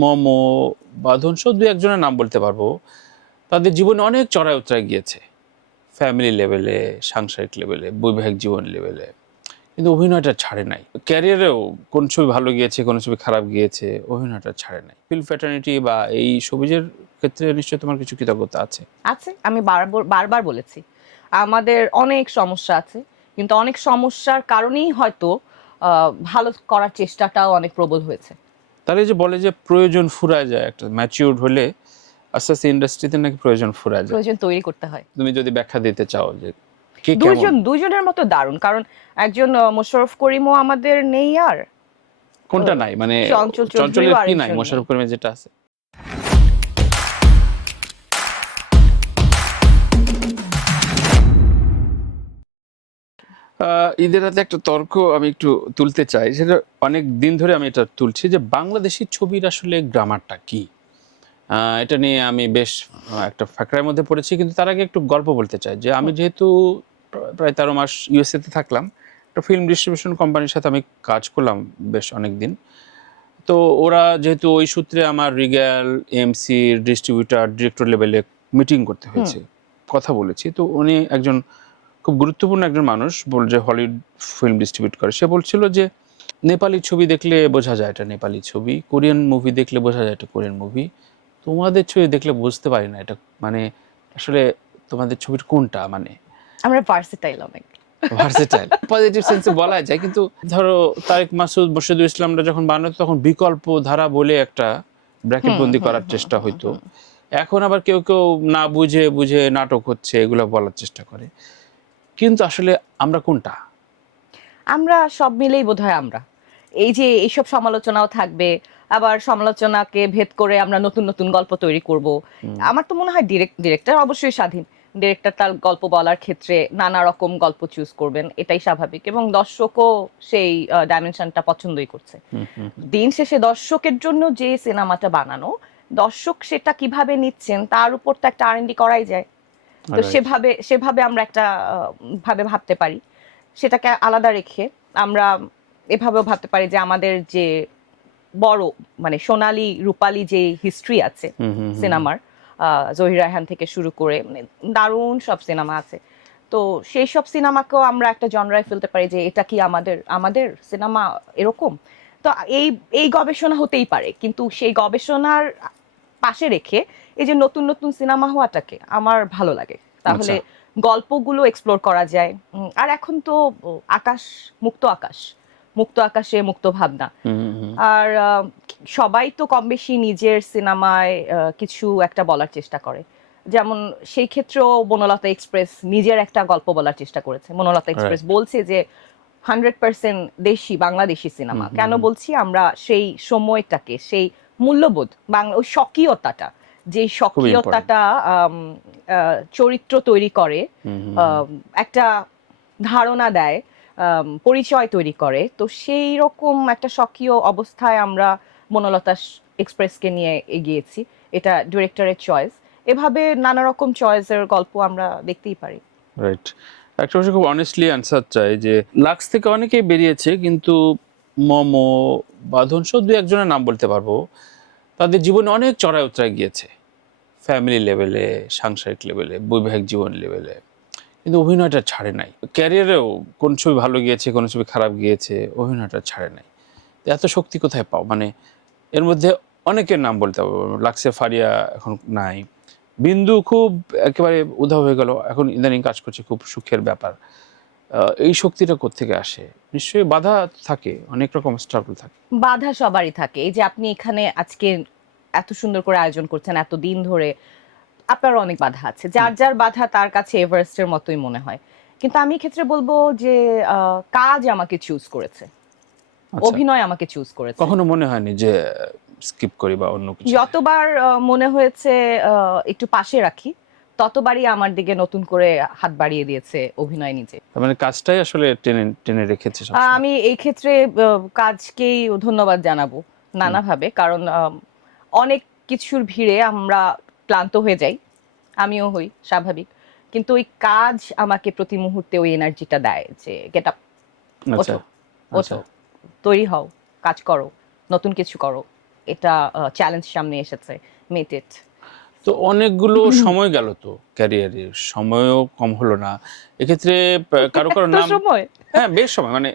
মম, বাঁধন সহ দু একজনের নাম বলতে পারবো। তাদের জীবনে অনেক চড়াই উতরাই গিয়েছে, ফ্যামিলি লেভেলে, সাংসারিক লেভেলে, বৈবাহিক জীবন লেভেলে, কিন্তু অভিনয়টা ছাড়ে নাই। ক্যারিয়ারেও কোন ছবি ভালো গিয়েছে, কোন ছবি খারাপ গিয়েছে, অভিনয়টা ছাড়ে নাই। ফিল্ম ফ্র্যাটার্নিটি বা এই সবিজের ক্ষেত্রে নিশ্চয়ই তোমার কিছু কৃতজ্ঞতা আছে। আছে, আমি বারবার বলেছি আমাদের অনেক সমস্যা আছে, কিন্তু অনেক সমস্যার কারণেই হয়তো ভালো করার চেষ্টাটাও অনেক প্রবল হয়েছে। তাহলে যে বলে যে প্রয়োজন ফুরায় যায়, একটা ম্যাচিউরড হলে আস্তে আস্তে ইন্ডাস্ট্রিতে নাকি প্রয়োজন ফুরায় যায়। প্রয়োজন তৈরি করতে হয়। তুমি যদি ব্যাখ্যা দিতে চাও যে কে কেমন। দুইজনের মতো দারুণ, কারণ একজন মোশাররফ করিমও আমাদের নেই, আর কোনটা নাই মানে চঞ্চল চৌধুরীও চঞ্চলের কি নাই, আরেকজন নেই। মোশাররফ করিমের যেটা আছে। ঈদের রাতে একটা তর্ক আমি একটু তুলতে চাই, সেটা অনেক দিন ধরে আমি এটা তুলছি, যে বাংলাদেশি ছবির আসলে গ্রামারটা কি। এটা নিয়ে আমি বেশ একটা ফাঁকড়ার মধ্যে পড়েছি, কিন্তু তার আগে একটু গল্প বলতে চাই। যে আমি যেহেতু প্রায় 13 মাস ইউএসএতে থাকলাম, একটা ফিল্ম ডিস্ট্রিবিউশন কোম্পানির সাথে আমি কাজ করলাম বেশ অনেক দিন। তো ওরা যেহেতু ওই সূত্রে আমার রিগ্যাল, এমসি, ডিস্ট্রিবিউটার, ডিরেক্টর লেভেলে মিটিং করতে হয়েছে, কথা বলেছি। তো উনি একজন খুব গুরুত্বপূর্ণ একজন মানুষ, যে হলিউড ফিল্ম ডিস্ট্রিবিউট করে, সে বলছিল যে নেপালি ছবি দেখলে বোঝা যায় এটা নেপালি ছবি, কোরিয়ান মুভি দেখলে বোঝা যায় এটা কোরিয়ান মুভি, তোমাদের ছবি দেখলে বুঝতে পারি না এটা মানে আসলে তোমাদের ছবির কোনটা। মানে আমরা ভার্সেটাইল অনেক। ভার্সেটাইল পজিটিভ সেন্সে বলা যায়, কিন্তু ধরো তারেক মাসুদ, মোর্শেদুল ইসলামরা যখন বানাতো তখন বিকল্প ধারা বলে একটা ব্র্যাকেট বন্দি করার চেষ্টা হইতো। এখন আবার কেউ কেউ না বুঝে বুঝে নাটক হচ্ছে এগুলো বলার চেষ্টা করে, কিন্তু আসলে আমরা কোনটা? আমরা সব মিলেই বোধহয় আমরা এই যে এইসব সমালোচনাও থাকবে, আবার সমালোচনাকে ভেদ করে আমরা নতুন নতুন গল্প তৈরি করব। আমার তো মনে হয় ডিরেক্টর অবশ্যই স্বাধীন, ডিরেক্টর তার গল্প বলার ক্ষেত্রে নানা রকম গল্প চুজ করবেন, এটাই স্বাভাবিক, এবং দর্শকও সেই ডাইমেনশনটা পছন্দই করছে। দিন শেষে দর্শকের জন্য যে সিনেমাটা বানানো, দর্শক সেটা কিভাবে নিচ্ছেন তার উপর তো একটা আর&ডি করাই যায়। তো সেভাবে সেভাবে আমরা একটা ভাবে ভাবতে পারি, সেটাকে আলাদা রেখে আমরা এভাবেও ভাবতে পারি যে আমাদের যে বড় মানে সোনালী রূপালী যে হিস্ট্রি আছে সিনেমার, জহির রায়হান থেকে শুরু করে মানে দারুণ সব সিনেমা আছে, তো সেই সব সিনেমাকেও আমরা একটা জনরায় ফেলতে পারি যে এটা কি আমাদের আমাদের সিনেমা এরকম। তো এই এই গবেষণা হতেই পারে, কিন্তু সেই গবেষণার পাশে রেখে এই যে নতুন নতুন সিনেমা হওয়াটাকে আমার ভালো লাগে, তাহলে গল্পগুলো এক্সপ্লোর করা যায়। আর এখন তো আকাশ, মুক্ত আকাশ, মুক্ত আকাশে মুক্ত ভাবনা। আর সবাই তো কম বেশি নিজের সিনেমায় কিছু একটা বলার চেষ্টা করে, যেমন সেই ক্ষেত্রেও বনলতা এক্সপ্রেস নিজের একটা গল্প বলার চেষ্টা করেছে। বনলতা এক্সপ্রেস বলছে যে 100% দেশি বাংলাদেশি সিনেমা। কেন বলছি? আমরা সেই সময়টাকে, সেই মূল্যবোধ, বাংলা ওই স্বকীয়তাটা, যে স্বকীয়তাটা চরিত্র তৈরি করে, একটা ধারণা দেয়, পরিচয় তৈরি করে, তো সেই রকম একটা স্বকীয় অবস্থায় আমরা বনলতা এক্সপ্রেসকে নিয়ে এগিয়েছি। এটা ডিরেক্টরের চয়েস, এভাবে নানা রকম চয়েসের গল্প আমরা দেখতেই পারি। রাইট। একটা বিষয় খুব অনেস্টলি অ্যান্সার চাই, যে লাক্স থেকে অনেকেই বেরিয়েছে, কিন্তু মম, বাঁধন সহ দু একজনের নাম বলতে পারবো। তাদের জীবনে অনেক চড়াই উতরাই গিয়েছে, ফ্যামিলি লেভেলে, সাংসারিক লেভেলে, বৈবাহিক জীবন লেভেলে, কিন্তু অভিনয়টা ছাড়ে নাই। ক্যারিয়ারেও কোন ছবি ভালো গিয়েছে, কোন ছবি খারাপ গিয়েছে, অভিনয়টা ছাড়ে নাই। এত শক্তি কোথায় পাও? মানে এর মধ্যে অনেকের নাম বলতে হবে, লাক্সে ফারিয়া এখন নাই, বিন্দু খুব একেবারে উধাও হয়ে গেল, এখন ইদানিং কাজ করছে, খুব সুখের ব্যাপার। এই শক্তিটা কোত্থেকে আসে? নিশ্চয়ই বাধা থাকে, অনেক রকম স্ট্রাগল থাকে। বাধা সবারই থাকে। এই যে আপনি এখানে আজকে এত সুন্দর করে আয়োজন করছেন এত দিন ধরে, আপনার অনেক বাধা আছে, যার যার বাধা তার কাছে এভারেস্টের মতোই মনে হয়। কিন্তু আমি ক্ষেত্রে বলবো যে কাজ আমাকে চুজ করেছে, অভিনয় আমাকে চুজ করেছে। কখনো মনে হয়নি যে স্কিপ করি বা অন্য কিছু? যতবার মনে হয়েছে একটু পাশে রাখি, ততবারই আমার দিকে নতুন করে হাত বাড়িয়ে দিয়েছে অভিনয় নিজে। মানে কাজটাই আসলে টেনে টেনে রেখেছে সবসময়। আমি এই ক্ষেত্রে কাজকেই ধন্যবাদ জানাবো নানাভাবে, কারণ অনেক কিছুর ভিড়ে আমরা ক্লান্ত হয়ে যাই, আমিও হই, স্বাভাবিক, কিন্তু ওই কাজ আমাকে প্রতি মুহূর্তে ওই এনার্জিটা দেয় যে গেট আপ, ওঠো ওঠো, তৈরি হও, কাজ করো, নতুন কিছু করো। এটা চ্যালেঞ্জ সামনে এসেছে, মেট ইট। তো অনেকগুলো সময় গেল তো ক্যারিয়ারে, সময়ও কম হলো না এক্ষেত্রে। কারো কারো এত নাম, সময়? হ্যাঁ বেশ সময়, মানে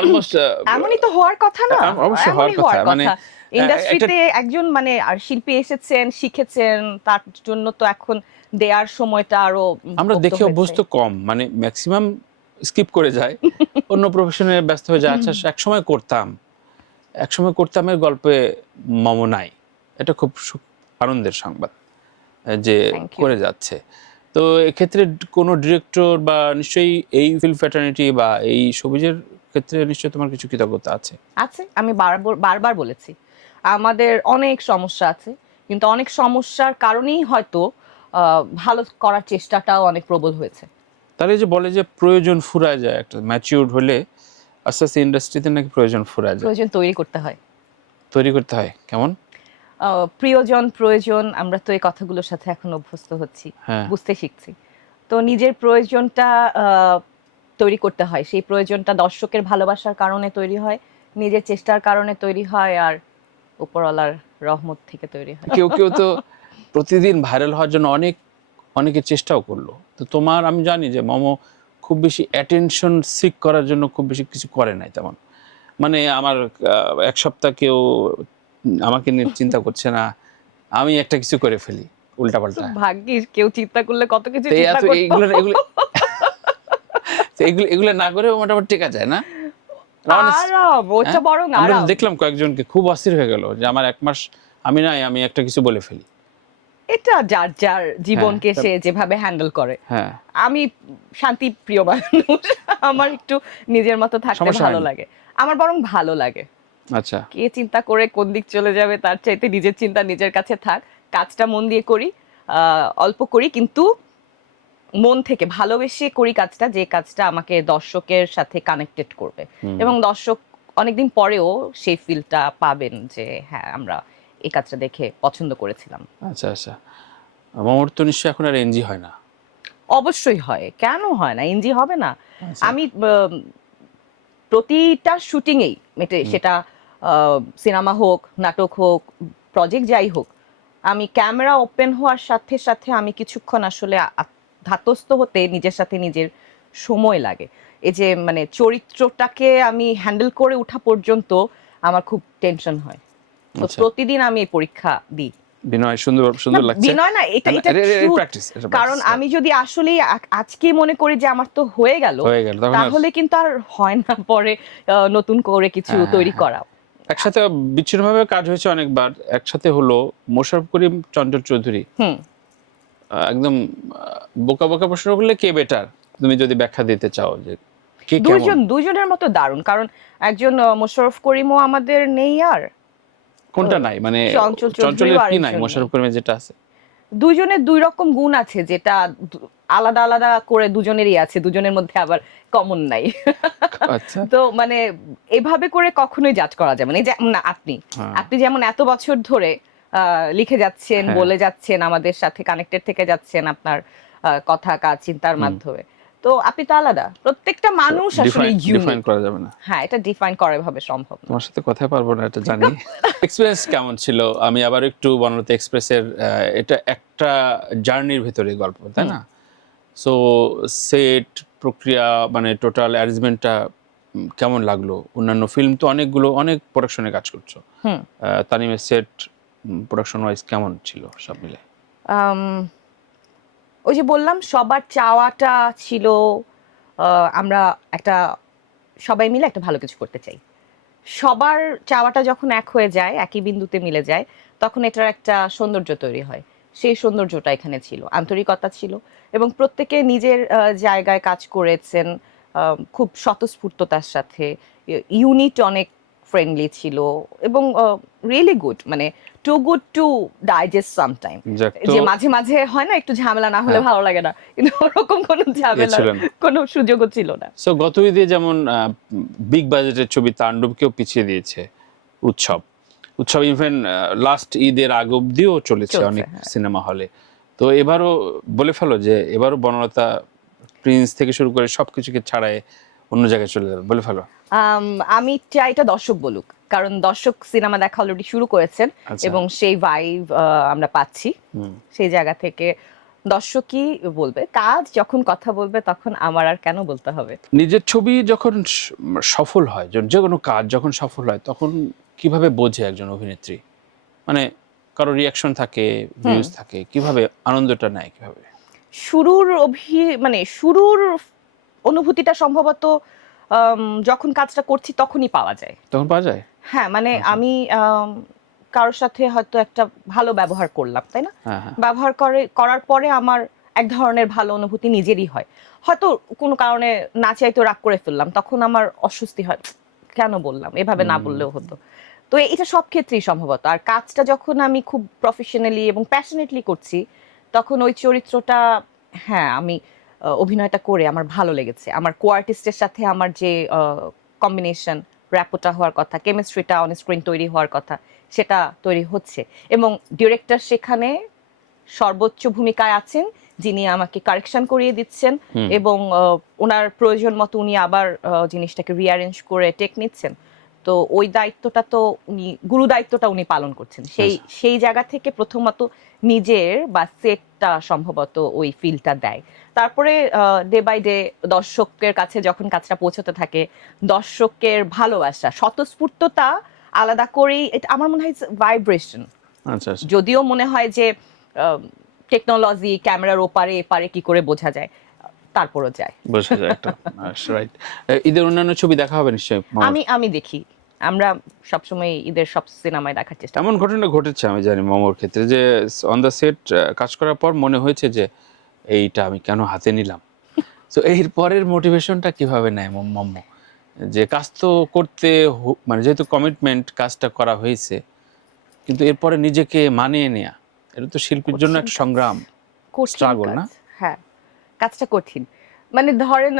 অলমোস্ট এমনই তো হওয়ার কথা না, অবশ্যই হওয়ার এমনই কথা, হওয়ার মানে কথা। একটা ইন্ডাস্ট্রিতে একজন মানে আর শিল্পী এসেছেন, শিখেছেন, তার জন্য তো এখন দেয়ার সময়টা আরো আমরা পোক্ত দেখে হয়েছে। অভ্যস্ত কম, মানে ম্যাক্সিমাম স্কিপ করে যায়, অন্য প্রফেশনে ব্যস্ত হয়ে যায়। আচ্ছা একসময় করতাম এর গল্পে মম নাই, এটা খুব আনন্দের সংবাদ যে Thank you. করে যাচ্ছে। তো এক্ষেত্রে কোনো ডিরেক্টর বা নিশ্চয়ই এই ফিল্ম ফ্র্যাটার্নিটি বা এই সবুজের ক্ষেত্রে নিশ্চয়ই তোমার কিছু কৃতজ্ঞতা আছে। আছে, আমি বারবার বলেছি আমাদের অনেক সমস্যা আছে, কিন্তু অনেক সমস্যার কারণেই হয়তো ভালো করার চেষ্টাটাও অনেক প্রবল হয়েছে। তাহলে যে বলে যে প্রয়োজন ফুরায় যায়, একটা ম্যাচিউরড হলে আস্তে আস্তে ইন্ডাস্ট্রিতে নাকি প্রয়োজন ফুরায় যায়, প্রয়োজন তৈরি করতে হয়। তৈরি করতে হয় কেমন? প্রয়োজন আমরা তো এই কথাগুলোর সাথে এখন অভ্যস্ত হচ্ছি, হ্যাঁ, বুঝতে শিখছি। তো নিজের প্রয়োজনটা আহ, তৈরি করতে হয়, সেই প্রয়োজনটা দর্শকের ভালোবাসার কারণে তৈরি হয়, নিজের চেষ্টার কারণে তৈরি হয়, আর উপরওয়ালার রহমত থেকে তৈরি হয়। কেউ কেউ তো প্রতিদিন ভাইরাল হওয়ার জন্য অনেকে চেষ্টাও করলো। তো তোমার, আমি জানি যে মম খুব বেশি অ্যাটেনশন সিক করার জন্য খুব বেশি কিছু করে নাই তেমন, মানে আমার এক সপ্তাহ কেউ আমাকে নিয়ে চিন্তা করছে না, আমি একটা কিছু করে ফেলি উল্টাপাল্টা। ভাগ্যিস, কেউ চিন্তা করলে কত কিছু তো চিন্তা করতো। এগুলো এগুলো তো এগুলো না করে মোটামুটি টেকা যায় না? আরাম, ওটা হ্যাঁ? বরং আমরা আরাম। দেখলাম কয়েকজনকে খুব অস্থির হয়ে গেল যে আমার 1 মাস আমি নাই, আমি একটা কিছু বলে ফেলি। এটা যার যার জীবনকে হ্যাঁ, সে যেভাবে হ্যান্ডেল করে। হ্যাঁ, আমি শান্তি প্রিয় মানুষ, আমার একটু নিজের মতো থাকতে সমস্যা ভালো হয়নি। লাগে। আমার বরং ভালো লাগে, আচ্ছা, কে চিন্তা করে কোন দিক চলে যাবে তার চাইতে নিজের চিন্তা নিজের কাছে থাক, কাজটা মন দিয়ে করি, অল্প করি কিন্তু মন থেকে ভালোবেসে করি কাজটা, যে কাজটা আমাকে দর্শকের সাথে কানেক্টেড করবে, এবং দর্শক অনেকদিন পরেও সেই ফিলটা পাবেন যে হ্যাঁ আমরা এই কাজটা দেখে পছন্দ করেছিলাম। আচ্ছা, আচ্ছা। মমর তো নিশ্চয়ই এখন আর এনজি হয় না। অবশ্যই হয়, কেন হয় না, এনজি হবে না? আচ্ছা, আমি প্রতিটা শুটিংয়েই সেটা সিনেমা হোক, নাটক হোক, প্রজেক্ট যাই হোক, আমি ক্যামেরা ওপেন হওয়ার সাথে সাথে আমি কিছুক্ষণ আসলে ধাতস্থ হতে নিজের সাথে নিজের সময় লাগে। এই যে মানে চরিত্রটাকে আমি হ্যান্ডেল করে ওঠা পর্যন্ত আমার খুব টেনশন হয়। তো আচ্ছা। প্রতিদিন আমি এই পরীক্ষা দিই। বিনয়, সুন্দর না, সুন্দর লাগছে। বিনয় না, এটা না, এটা ট্রুথ। প্র্যাকটিস, এটা কারণ প্র্যাকটিস। আমি যদি আসলেই আজকে মনে করি যে আমার তো হয়ে গেল, হয়ে গেল তখন আর, তাহলে কিন্তু আর হয় না পরে নতুন করে কিছু হ্যাঁ, হ্যাঁ, তৈরি হ্যাঁ। করা। একসাথে বিচ্ছিন্নভাবে কাজ হয়েছে অনেকবার। একসাথে হলো মোশাররফ করিম, চঞ্চল চৌধুরী। হুম। একদম বোকা বোকা প্রশ্ন করলে কে বেটার, তুমি যদি ব্যাখ্যা দিতে চাও যে কে কেমন? দুইজনের মতো দারুণ, কারণ একজন মোশাররফ করিমও আমাদের নেই, আর কোনটা নাই, মানে চঞ্চল চৌধুরীও চঞ্চলের কি নাই, আরেকজন নেই। মোশাররফ করিমের যেটা আছে? দুইজনের দুই রকম গুণ আছে, যেটা আলাদা আলাদা করে দুজনেরই আছে, দুজনের মধ্যে আবার কমন নাই। আচ্ছা, তো মানে এভাবে করে কখনোই জাজ করা যাবে না। এই যে না, আপনি হ্যাঁ, আপনি যেমন এত বছর ধরে লিখে যাচ্ছেন, হ্যাঁ, বলে যাচ্ছেন, আমাদের সাথে কানেক্টেড থেকে যাচ্ছেন আপনার কথা, কাজ, চিন্তার মাধ্যমে। তো আপনি তো আলাদা, প্রত্যেকটা মানুষ আসলে ডিফাইন ইউনিক। করা যাবে না। হ্যাঁ, এটা ডিফাইন করা এভাবে সম্ভব না। তোমার সাথে কথা পারবো না, এটা জানি। এক্সপিরিয়েন্স কেমন ছিল? আমি আবার একটু বনলতা এক্সপ্রেসের, এটা একটা জার্নির ভেতরে গল্প, তাই না? সো সেট প্রক্রিয়া, মানে টোটাল অ্যারেঞ্জমেন্টটা কেমন লাগলো? অন্যান্য ফিল্ম তো অনেকগুলো, অনেক প্রোডাকশনে কাজ করছো। হুম। তানিমের সেট প্রোডাকশন ওয়াইজ কেমন ছিল সব মিলে? আম, ওই যে বললাম, সবার চাওয়াটা ছিল আমরা একটা সবাই মিলে একটা ভালো কিছু করতে চাই। সবার চাওয়াটা যখন এক হয়ে যায়, একই বিন্দুতে মিলে যায়, তখন এটার একটা সৌন্দর্য তৈরি হয়। সেই সৌন্দর্যটা এখানে ছিল, আন্তরিকতা ছিল, এবং প্রত্যেকে নিজের জায়গায় কাজ করেছেন খুব স্বতঃস্ফূর্ততার সাথে। ইউনিট অনেক ফ্রেন্ডলি ছিল, এবং রিয়েলি গুড, মানে too good to digest sometime. যাক, তো যে মাঝে মাঝে হয় না, একটু ঝামেলা না হলে হ্যাঁ, ভালো লাগে না, কিন্তু ওরকম কোনো ঝামেলার ছিল না। কোনো সুযোগও ছিল না। সো গত ঈদে যেমন বিগ বাজেটের ছবি তাণ্ডবকেও পিছিয়ে দিয়েছে উৎসব। উৎসব ইভেন লাস্ট ঈদের আগ অব্দিও চলেছে চলছে, অনেক হ্যাঁ। সিনেমা হলে। তো এবারও বলে ফেলো যে এবারও বনলতা প্রিন্স থেকে শুরু করে সবকিছুকে ছাড়ায় অন্য জায়গায় চলে যাবে, বলে ফেলো। আমি চাই এটা দর্শক বলুক, কারণ দর্শক সিনেমা দেখা অলরেডি শুরু করেছেন আচ্ছা। এবং সেই ভাইব আমরা পাচ্ছি। সেই জায়গা থেকে দর্শকই বলবে, কাজ যখন কথা বলবে তখন আমার আর কেন বলতে হবে। নিজের ছবি যখন সফল হয়, যে কোনো কাজ যখন সফল হয়, তখন কিভাবে বোঝে একজন অভিনেত্রী? মানে কারো রিয়াকশন থাকে, ভিউজ থাকে, কিভাবে আনন্দটা নেয় কিভাবে? মানে শুরুর অনুভূতিটা সম্ভবত যখন কাজটা করছি তখনই পাওয়া যায়। তখন পাওয়া যায়। হ্যাঁ, মানে আচ্ছা। আমি কারোর সাথে হয়তো একটা ভালো ব্যবহার করলাম, তাই না? হ্যাঁ, হ্যাঁ। ব্যবহার করার পরে আমার এক ধরনের ভালো অনুভূতি নিজেরই হয়। হয়তো কোনো কারণে না চাইতেও রাগ করে ফেললাম, তখন আমার অস্বস্তি হয়, কেন বললাম, এভাবে না বললেও হতো। তো এটা সব ক্ষেত্রেই সম্ভবত। আর কাজটা যখন আমি খুব প্রফেশনালি এবং প্যাশনেটলি করছি, তখন ওই চরিত্রটা, হ্যাঁ, আমি অভিনয়টা করে আমার ভালো লেগেছে। আমার কো-আর্টিস্টের সাথে আমার যে কম্বিনেশন, র্যাপোটা হওয়ার কথা, কেমিস্ট্রিটা অন স্ক্রিন তৈরি হওয়ার কথা, সেটা তৈরি হচ্ছে। এবং ডিরেক্টর সেখানে সর্বোচ্চ ভূমিকায় আছেন, যিনি আমাকে কারেকশন করিয়ে দিচ্ছেন এবং ওনার প্রয়োজন মতো উনি আবার জিনিসটাকে রিঅ্যারেঞ্জ করে টেক নিচ্ছেন। তো ওই দায়িত্বটা তো উনি, গুরু দায়িত্বটা উনি পালন করছেন। সেই জায়গা থেকে প্রথমত নিজের বা সেটটা সম্ভবত ওই ফিলটা দেয়। তারপরে ডে বাই ডে দর্শকের কাছে যখন কাজটা পৌঁছতে থাকে, দর্শকের ভালোবাসা, স্বতঃস্ফূর্ততা আলাদা করেই, এটা আমার মনে হয় ভাইব্রেশন। আচ্ছা, আচ্ছা। যদিও মনে হয় যে টেকনোলজি ক্যামেরার ওপারে এপারে কি করে বোঝা যায়, তারপরও যায়। বোঝা যায় একটা। রাইট। ঈদের অন্যান্য ছবি দেখা হবে নিশ্চয়ই মামার? আমি দেখি, আমরা সবসময় ঈদের সব সিনেমায় দেখার চেষ্টা করি। এমন ঘটনা ঘটেছে আমি জানি মামার ক্ষেত্রে, যে অন দ্য সেট কাজ করার পর মনে হয়েছে যে এইটা আমি কেন হাতে নিলাম। তো এর পরের মোটিভেশনটা কিভাবে নেয় মাম্মু? যে কাজ তো করতে মানে যেহেতু কমিটমেন্ট, কাজটা করা হয়েছে, কিন্তু এরপরে নিজেকে মানিয়ে নেয়া, এটা তো শিল্পীর জন্য একটা সংগ্রাম, কঠিন স্ট্রাগল, কাজ। না? হ্যাঁ, কাজটা কঠিন। মানে ধরেন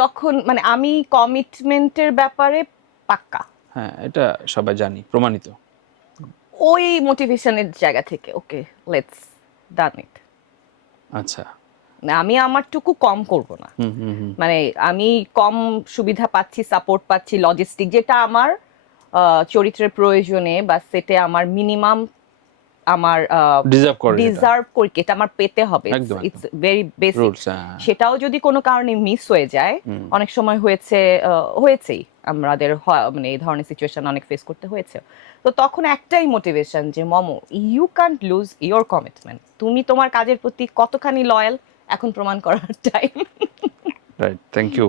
তখন মানে আমি কমিটমেন্টের ব্যাপারে পাক্কা। হ্যাঁ, এটা সবাই জানি, প্রমাণিত। ওই মোটিভেশনের জায়গা থেকে ওকে, লেটস ডান ইট। আচ্ছা। আমি আমারটুকু কম করব না। মানে আমি কম সুবিধা পাচ্ছি, সাপোর্ট পাচ্ছি, লজিস্টিক, যেটা আমার চরিত্রের প্রয়োজনে বা সেটে আমার মিনিমাম, আমার ডিজার্ভ করে যেটা। ডিজার্ভ করি, এটা আমার পেতে হবে। একদম, ইটস ভেরি বেসিক। রুলস। সেটাও যদি কোনো কারণে মিস হয়ে যায়, অনেক সময় হয়েছেই আমাদের, মানে এই ধরনের সিচুয়েশন অনেক ফেস করতে হয়েছে। তো তখন একটাই মোটিভেশন যে Momo, you can't lose your commitment. তুমি তোমার কাজের প্রতি কতখানি লয়াল, এখন প্রমাণ করার টাইম। Right, thank you.